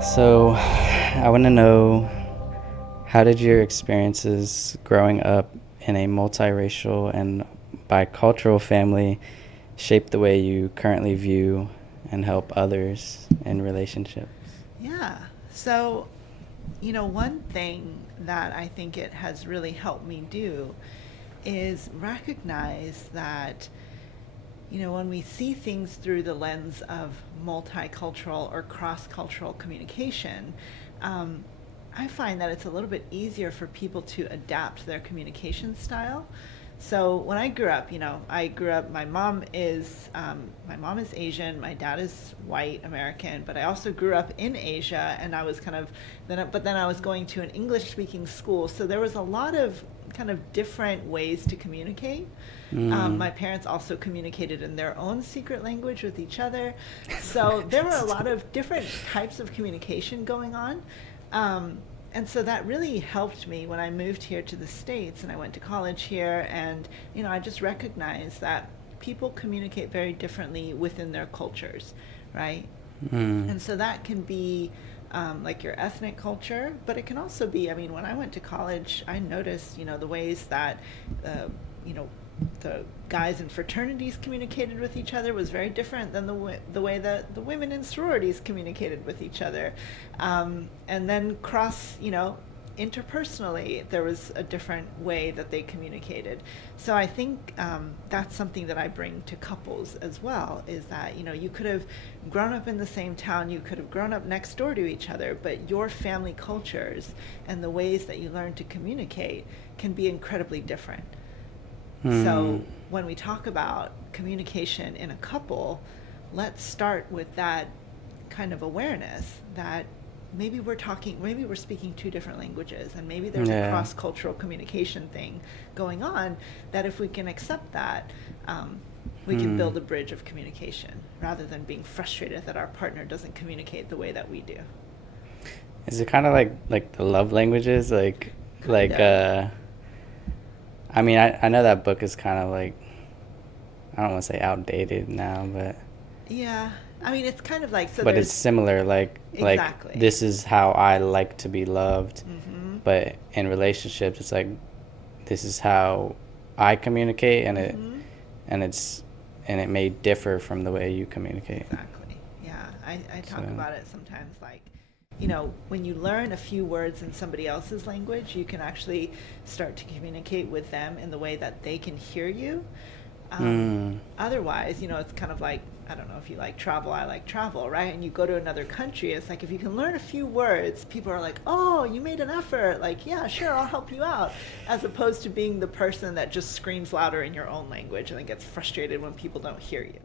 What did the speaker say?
So, I want to know, how did your experiences growing up in a multiracial and bicultural family shape the way you currently view and help others in relationships? Yeah. So, one thing that I think it has really helped me do is recognize that, when we see things through the lens of multicultural or cross cultural communication, um, I find that it's a little bit easier for people to adapt their communication style. So when I grew up, my mom is Asian, my dad is white American, but I also grew up in Asia, and I was kind of but then I was going to an English speaking school, so there was a lot of kind of different ways to communicate. My parents also communicated in their own secret language with each other, so there were a lot of different types of communication going on. And so that really helped me when I moved here to the States and I went to college here. And, I just recognized that people communicate very differently within their cultures, right? And so that can be like your ethnic culture, but it can also be, when I went to college, I noticed, the ways that, you know, the guys in fraternities communicated with each other was very different than the way that the women in sororities communicated with each other. And then interpersonally, there was a different way that they communicated. So I think that's something that I bring to couples as well, is that, you could have grown up in the same town, you could have grown up next door to each other, but your family cultures and the ways that you learn to communicate can be incredibly different. So when we talk about communication in a couple, let's start with that kind of awareness that maybe we're speaking two different languages, and maybe there's a cross-cultural communication thing going on, that if we can accept that, we can build a bridge of communication rather than being frustrated that our partner doesn't communicate the way that we do. Is it kind of like the love languages? I know that book is kind of like, I don't want to say outdated now, but Yeah, it's kind of like, so but it's similar. Exactly. This is how I like to be loved. Mm-hmm. But in relationships, it's like, this is how I communicate, and Mm-hmm. it may differ from the way you communicate. Exactly. Yeah, I talk about it sometimes, like, when you learn a few words in somebody else's language, you can actually start to communicate with them in the way that they can hear you. Otherwise, it's kind of like, I don't know if you like travel, I like travel, right? And you go to another country, it's like, if you can learn a few words, people are like, oh, you made an effort. Like, yeah, sure, I'll help you out. As opposed to being the person that just screams louder in your own language and then gets frustrated when people don't hear you.